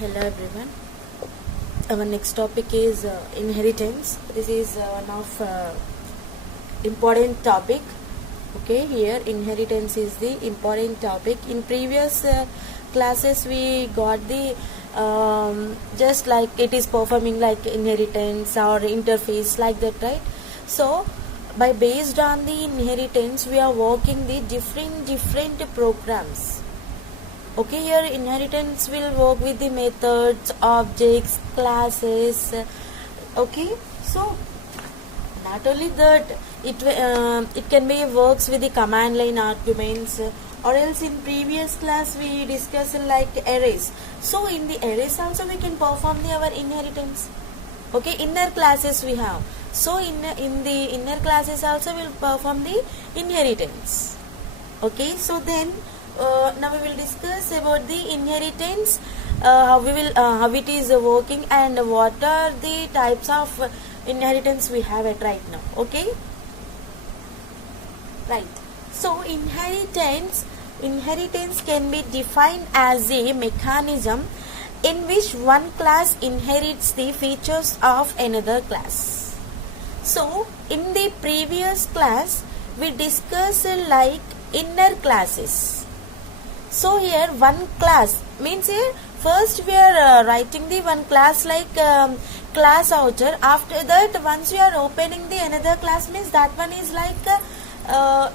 Hello everyone. Our next topic is inheritance. This is one of important topic. Okay, here inheritance is the important topic. In previous classes we got the just like it is performing like inheritance or interface like that, right? So by based on the inheritance we are working the different programs. Okay, here inheritance will work with the methods, objects, classes. Okay, so not only that it can be works with the command line arguments, or else in previous class we discussed like arrays. So in the arrays also we can perform our inheritance. Okay, inner classes we have. So in the inner classes also will perform the inheritance. Okay, so then now we will discuss about the inheritance, how it is working and what are the types of inheritance we have at right now. Okay, right. So inheritance can be defined as a mechanism in which one class inherits the features of another class. So in the previous class we discussed like inner classes. So here one class means here first we are writing the one class like class outer. After that once we are opening the another class means that one is like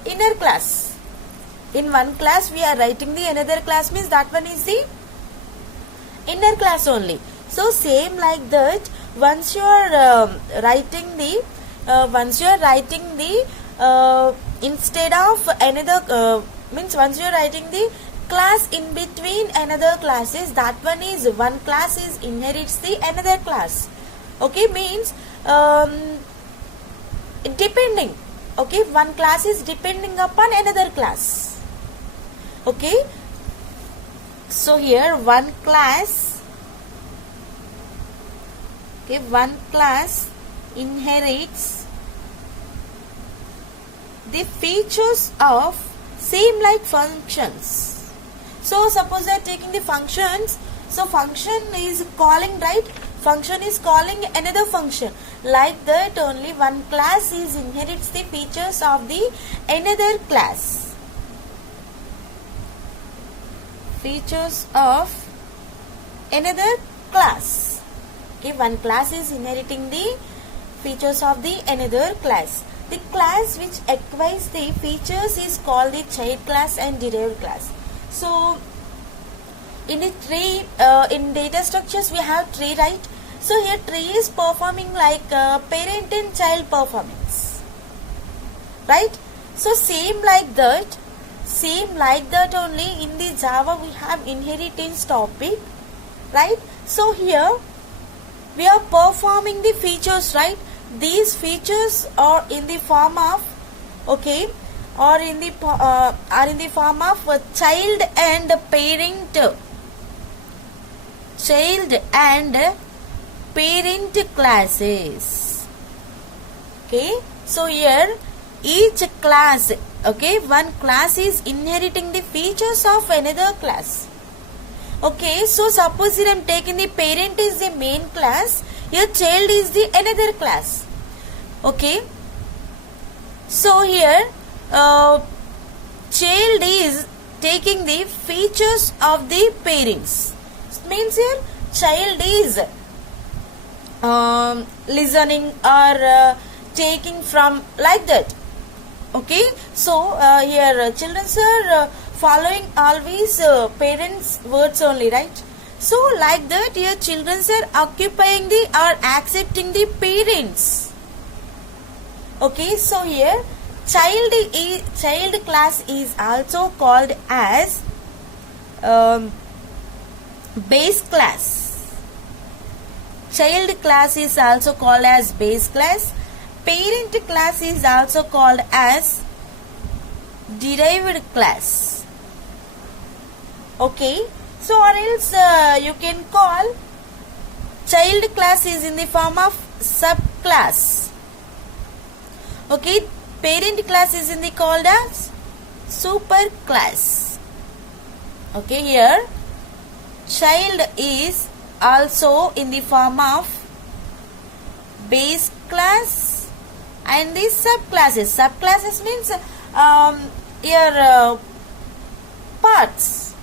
inner class. In one class we are writing the another class means that one is the inner class only. So same like that once you are writing the instead of another means once you are writing the class in between another classes, that one is one class is inherits the another class. Okay, means depending. Okay, one class is depending upon another class. Okay, so here one class inherits the features of same like functions. So suppose they are taking the functions, so function is calling, right? Function is calling another function. Like that only one class is inherits the features of the another class. Features of another class. Okay, one class is inheriting the features of the another class. The class which acquires the features is called the child class and derived class. So in the tree, in data structures we have tree, right? So here tree is performing like parent and child performance, right? So same like that only in the Java we have inheritance topic, right? So here we are performing the features, right? These features are in the form of or in the form of child and parent classes. Okay, so here each class, one class is inheriting the features of another class. Okay, so suppose here I am taking the parent is the main class, here child is the another class. Okay, so here child is taking the features of the parents. Means here child is listening or taking from like that. Okay, so here children are following always parents words only, right? So like that here children are occupying the or accepting the parents. Okay, so here child class is also called as base class. Child class is also called as base class. Parent class is also called as derived class. Okay, so or else you can call child class is in the form of subclass. Okay, parent class is in the called as superclass. Okay, here child is also in the form of base class and the subclasses. Subclasses means your parts.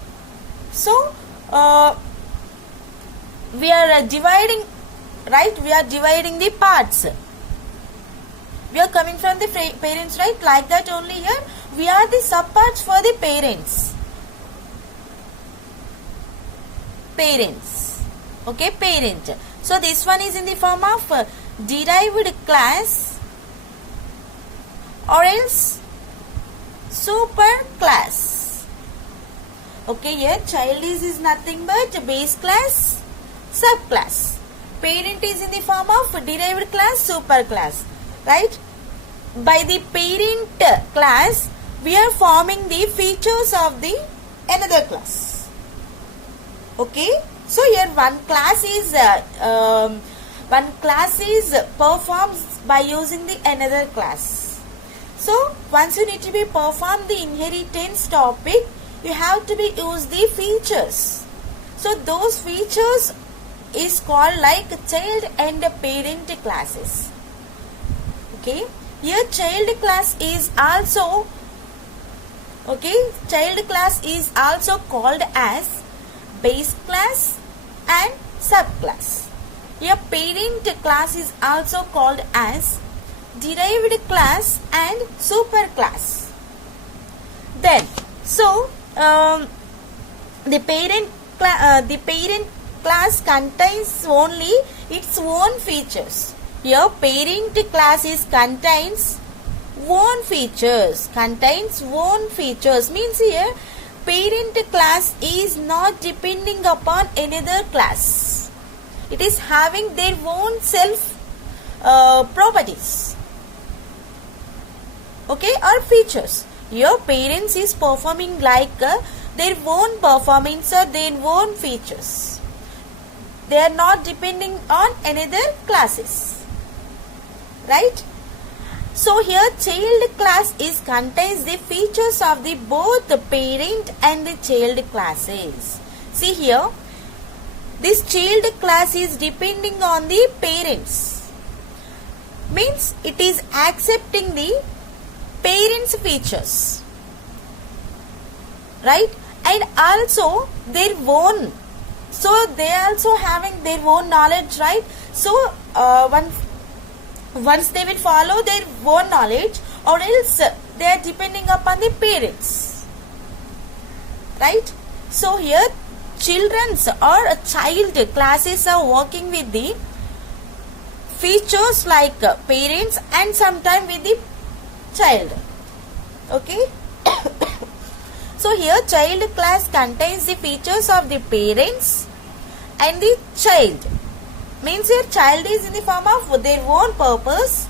So we are dividing, right? We are dividing the parts. We are coming from the parents, right? Like that only here. We are the subparts for the parents. Parents. Okay, parent. So this one is in the form of derived class or else super class. Okay, here child is nothing but base class, subclass. Parent is in the form of derived class, super class. Right? By the parent class, we are forming the features of the another class. Okay? So here one class is performed by using the another class. So once you need to be perform the inheritance topic, you have to be use the features. So those features is called like child and parent classes. Okay, here child class is also called as base class and subclass. Here parent class is also called as derived class and super class. Then so the parent class contains only its own features. Here parent class contains own features. Means here parent class is not depending upon another class. It is having their own self properties. Okay, or features. Here parents is performing like their own performance or their own features. They are not depending on another classes. Right? So here child class contains the features of the both the parent and the child classes. See here, this child class is depending on the parents. Means it is accepting the parents' features. Right? And also their own. So they are also having their own knowledge, right? So once they will follow their own knowledge, or else they are depending upon the parents. Right? So here children's or child classes are working with the features like parents and sometimes with the child. Okay? So here child class contains the features of the parents and the child. Means your child is in the form of their own purpose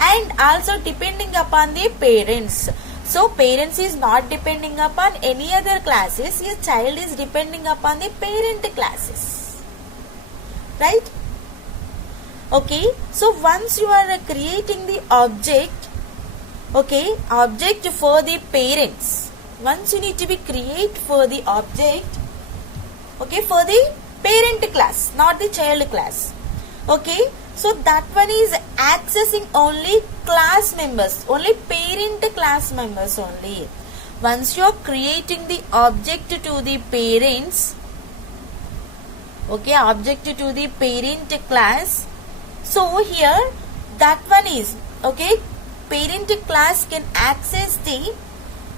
and also depending upon the parents. So parents is not depending upon any other classes. Your child is depending upon the parent classes. Right? Okay. So once you are creating the object, okay, object for the parents. Once you need to be create for the object, okay, for the parent class, not the child class. Okay, so that one is accessing only class members, only parent class members only. Once you are creating the object to the parents, okay, object to the parent class, so here that one is, okay, parent class can access the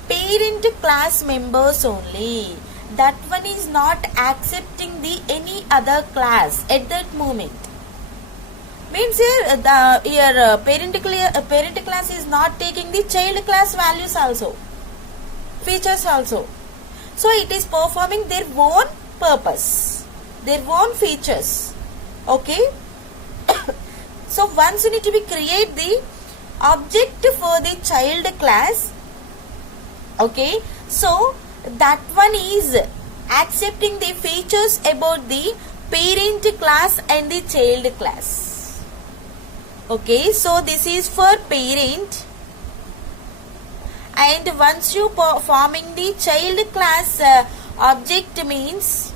parent class members only. That one is not accepting the any other class at that moment. Means here parent class is not taking the child class values also, features also. So it is performing their own purpose, their own features. Okay. So once you need to be create the object for the child class. Okay. So that one is accepting the features about the parent class and the child class. Okay, so this is for parent, and once you forming the child class object means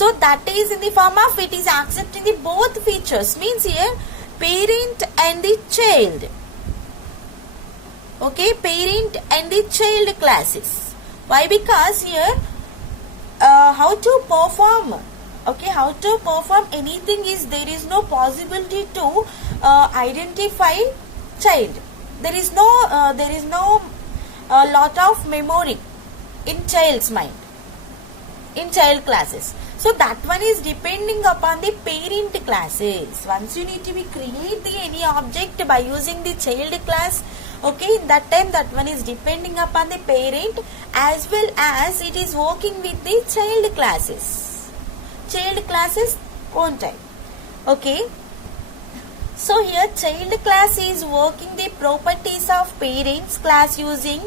So that is in the form of it is accepting the both features, means here parent and the child. Okay, parent and the child classes. Why? Because here how to perform, okay, how to perform anything is there is no possibility to identify child. There is no lot of memory in child's mind, in child classes. So that one is depending upon the parent classes. Once you need to be create the any object by using the child class, okay, in that time that one is depending upon the parent as well as it is working with the child classes own time. Okay, so here child class is working the properties of parents class using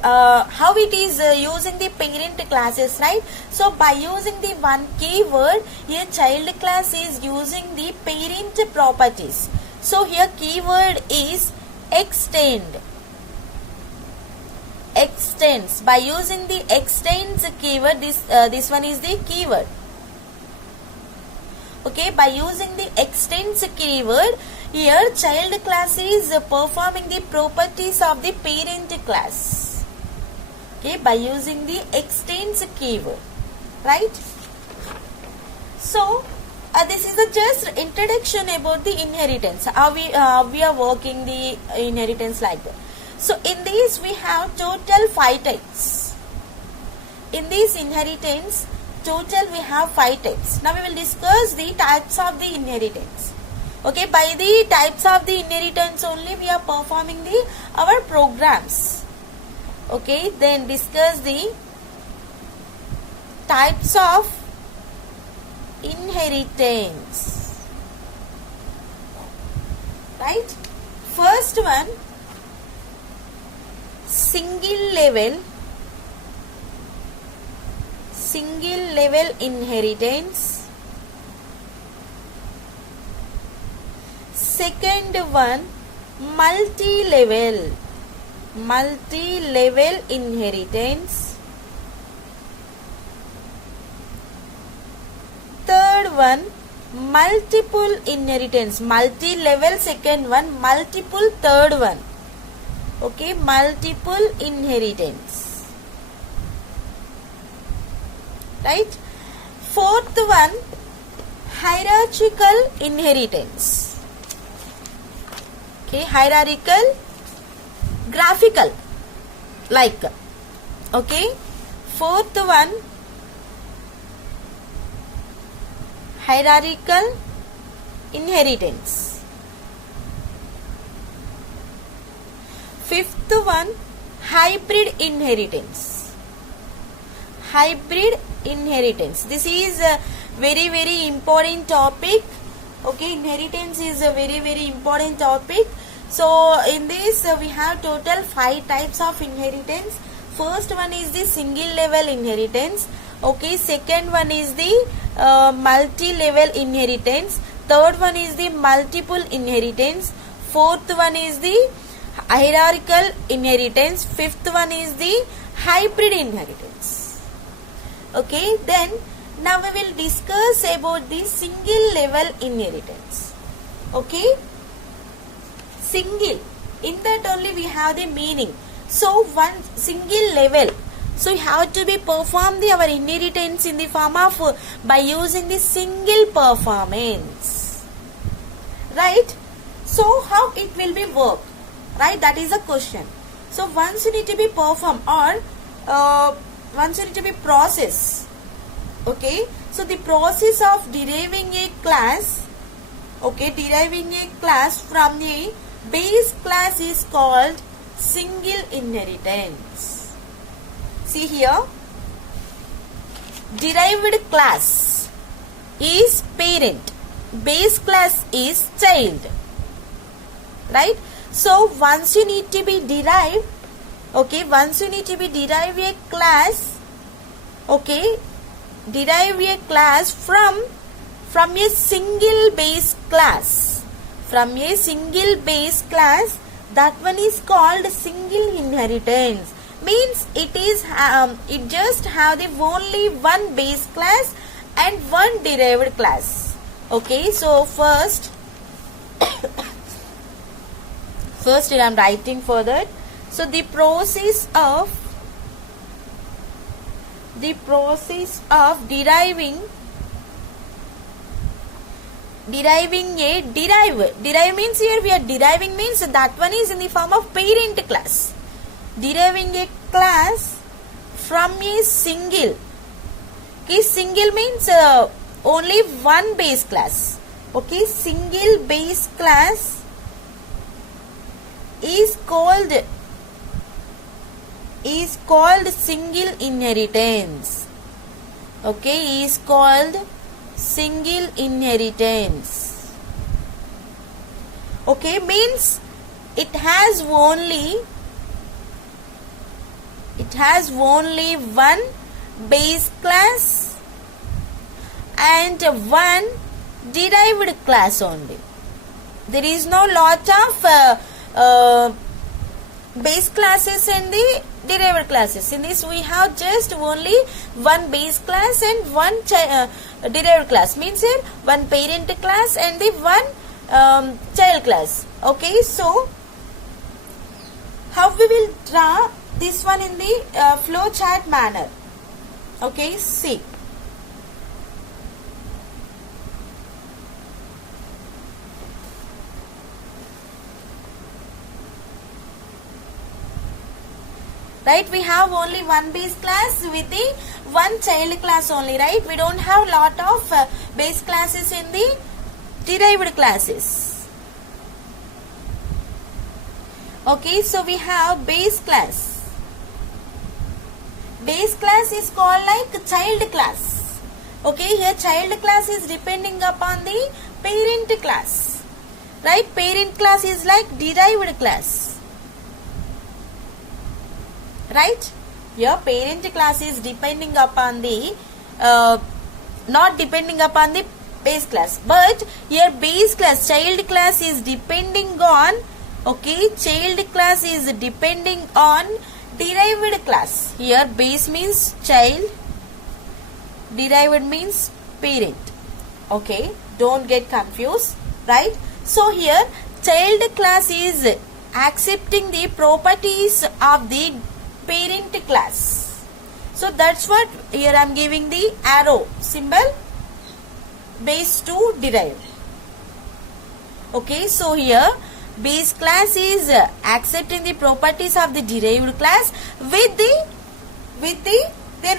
how it is using the parent classes, right? So by using the one keyword, here child class is using the parent properties. So here keyword is extend. Extends. By using the extends keyword, this one is the keyword. Okay, by using the extends keyword, here child class is performing the properties of the parent class. Okay, by using the extends keyword, right? So this is a just introduction about the inheritance, how we are working the inheritance like that. So in this we have total 5 types. In this inheritance total we have 5 types. Now we will discuss the types of the inheritance. Okay, by the types of the inheritance only we are performing our programs. Okay, then discuss the types of inheritance. Right? First one, single level inheritance. Second one, multi-level inheritance. Third one, multiple inheritance. Multi-level second one, multiple third one. Okay, multiple inheritance. Right? Fourth one, hierarchical inheritance. Okay, hierarchical, graphical, like. Okay, fourth one, hierarchical inheritance. Fifth one, hybrid inheritance. Hybrid inheritance. This is a very important topic. Okay, inheritance is a very important topic. So in this we have total 5 types of inheritance. First one is the single level inheritance. Okay, second one is the multi-level inheritance. Third one is the multiple inheritance. Fourth one is the hierarchical inheritance. Fifth one is the hybrid inheritance. Okay, then now we will discuss about the single level inheritance. Okay, single, in that only we have the meaning. So one single level, so you have to be perform our inheritance in the form of by using the single performance, right? So how it will be work, right? That is a question. So once you need to be perform or once you need to be process. Okay, so the process of deriving a class, okay, deriving a class from a base class is called single inheritance. See here, derived class is parent, base class is child, right? So once you need to be derived, okay, once you need to be derive a class, okay, derive a class from a single base class, from a single base class, that one is called single inheritance. Means it is it just have the only one base class and one derived class. Okay, so first I am writing for that. So the process of deriving a derive means, here we are deriving means that one is in the form of parent class. Deriving a class from a single. Okay, single means only one base class. Okay, single base class is called single inheritance. Okay, is called single inheritance. Okay, means it has only one base class and one derived class only. There is no lot of base classes and the derived classes. In this we have just only one base class and one derived class, means here one parent class and the one child class. Okay, so how we will draw this one in the flow chart manner? Okay, see. Right, we have only one base class with the one child class only, right? We don't have lot of base classes in the derived classes. Okay, so we have base class. Base class is called like child class. Okay, here child class is depending upon the parent class. Right, parent class is like derived class. Right, your parent class is depending upon the not depending upon the base class, but your base class, child class is depending on, okay, child class is depending on derived class. Here base means child, derived means parent. Okay, don't get confused. Right, so here child class is accepting the properties of the parent class. So that's what here I am giving the arrow symbol, base to derived. Okay, so here base class is accepting the properties of the derived class with their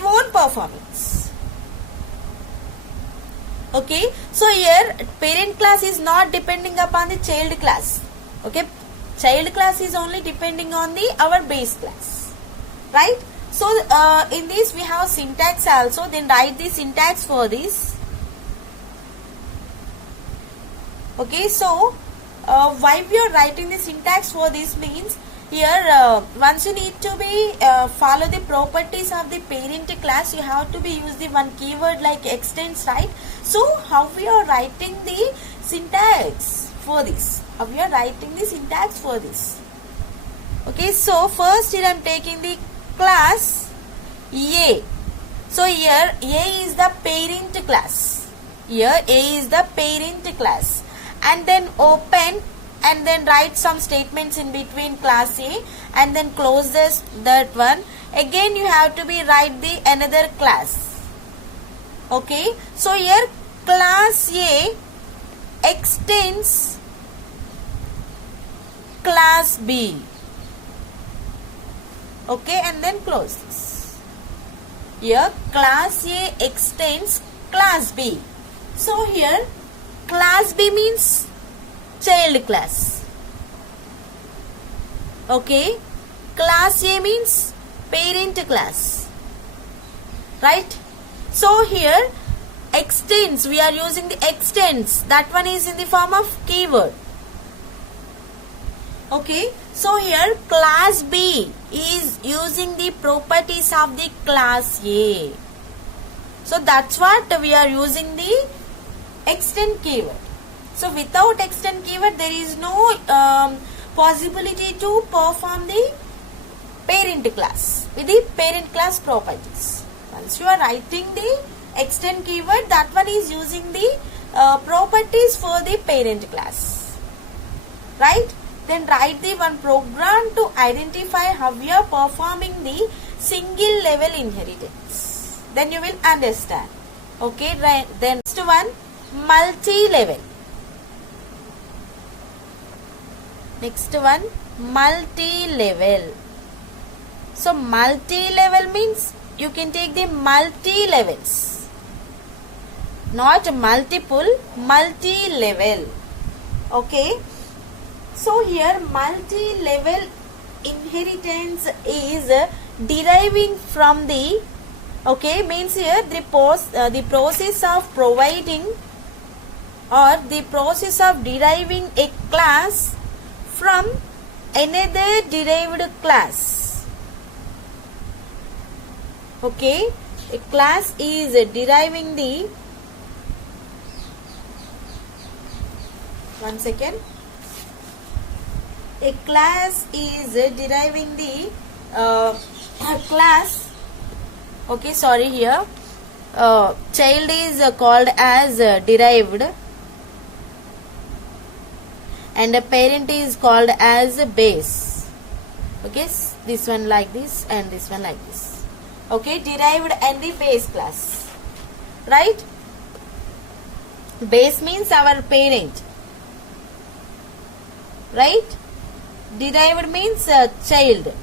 own performance. Okay, so here parent class is not depending upon the child class. Okay, child class is only depending on the our base class. Right, so in this we have syntax also, then write the syntax for this. Okay, so why we are writing the syntax for this means, here once you need to be follow the properties of the parent class, you have to be use the one keyword like extends, right? So how we are writing the syntax for this? How we are writing the syntax for this? Okay, so first here I am taking the class A. So here A is the parent class. Here A is the parent class, and then open and then write some statements in between class A and then close that one. Again you have to be write the another class. Okay, so here class A extends class B. Okay, and then close this. Here class A extends class B. So here class B means child class. Okay, class A means parent class. Right, so here extends, we are using the extends, that one is in the form of keyword. Okay, so here class B is using the properties of the class A. So that's what we are using the extend keyword. So without extend keyword there is no possibility to perform the parent class with the parent class properties. Once you are writing the extend keyword, that one is using the properties for the parent class, right? Then write the one program to identify how we are performing the single level inheritance. Then you will understand. Okay, right. Then next one, multi-level. Next one, multi-level. So multi-level means you can take the multi-levels, not multiple, multi-level. Okay. So here multi-level inheritance is deriving from the, okay, means here the process of providing or the process of deriving a class from another derived class. Okay, a class is deriving the, one second, a class is deriving the class, okay, sorry, here child is called as derived and a parent is called as base. Okay, this one like this and this one like this. Okay, derived and the base class, right? Base means our parent, right? Derived means child.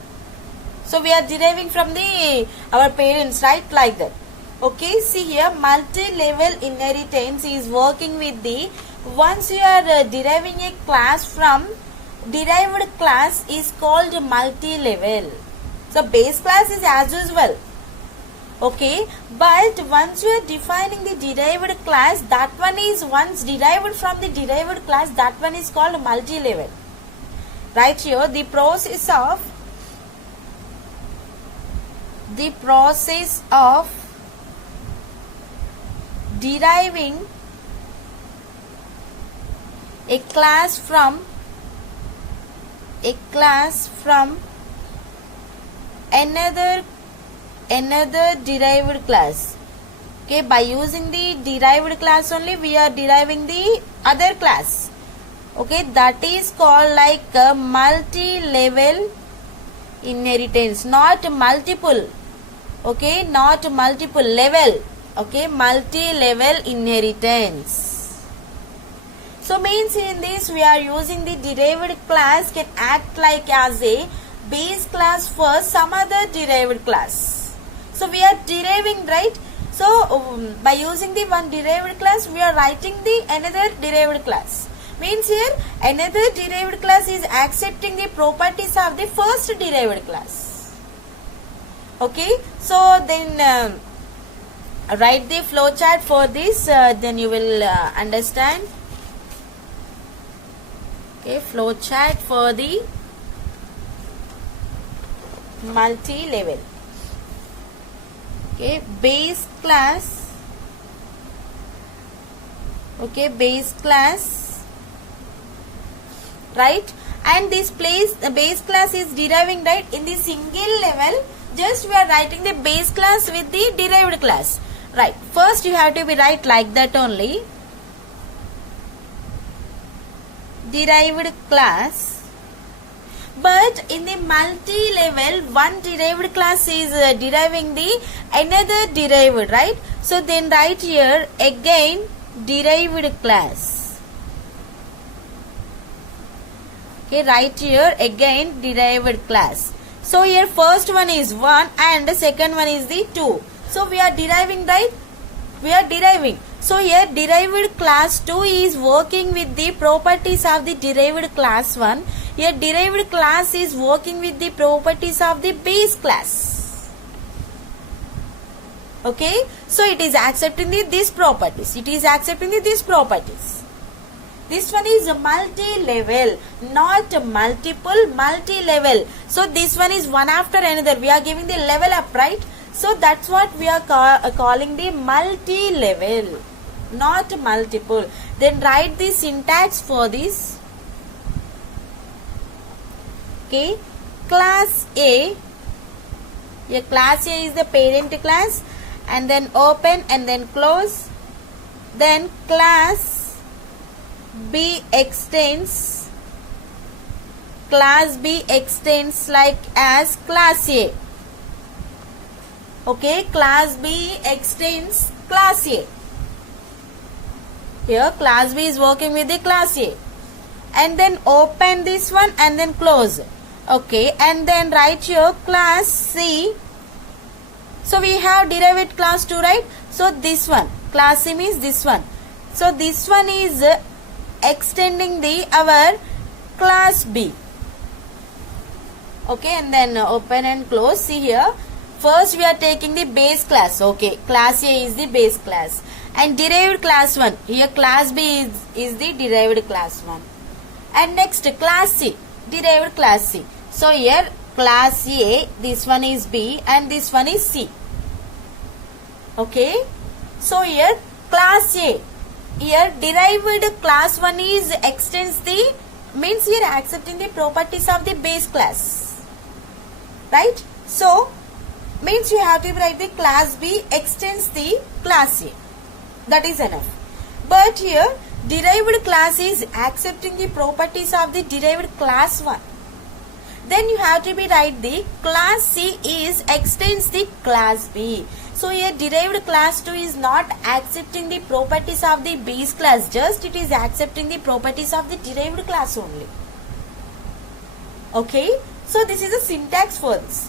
So we are deriving from the our parents, right? Like that. Okay, see here, multi-level inheritance is working with the, once you are deriving a class from derived class is called multi-level. So base class is as usual. Okay, but once you are defining the derived class, that one is once derived from the derived class, that one is called multi-level. Right here, the process of deriving a class from another derived class. Okay, by using the derived class only we are deriving the other class. Okay, that is called like a multi-level inheritance, not multiple. Okay, not multiple level. Okay, multi-level inheritance. So means in this we are using the derived class can act like as a base class for some other derived class. So we are deriving, right? So by using the one derived class we are writing the another derived class. Means here another derived class is accepting the properties of the first derived class. Okay, so then write the flowchart for this, then you will understand. Okay, flowchart for the multi-level. Okay, base class. Okay, base class. Right, and this base class is deriving, right? In the single level, just we are writing the base class with the derived class, right? First you have to be write like that only, derived class. But in the multi-level, one derived class is deriving the another derived, right? So then write here again derived class. Okay, write here again derived class. So here first one is 1 and the second one is the 2. So we are deriving, right? We are deriving. So here derived class 2 is working with the properties of the derived class 1. Here derived class is working with the properties of the base class. Okay, so it is accepting these properties. It is accepting these properties. This one is multi-level, not multiple, multi-level. So this one is one after another. We are giving the level up, right? So that's what we are calling the multi-level, not multiple. Then write the syntax for this. Okay, class A. Your class A is the parent class and then open and then close. Then class B extends like as class A. Okay, class B extends class A. Here class B is working with the class A. And then open this one and then close. Okay, and then write here class C. So we have derived class 2, right? So this one, class C means this one. So this one is extending our class B. Okay, and then open and close. See here, first we are taking the base class. Okay, class A is the base class. And derived class 1. Here class B is the derived class 1. And next class C, derived class C. So here class A, this one is B and this one is C. Okay. So here class A, here derived class 1 is extends the, means here accepting the properties of the base class. Right. So means you have to write the class B extends the class A. That is enough. But here derived class is accepting the properties of the derived class 1. Then you have to be write the class C is extends the class B. So here derived class 2 is not accepting the properties of the base class, just it is accepting the properties of the derived class only. Okay. So this is a syntax for this.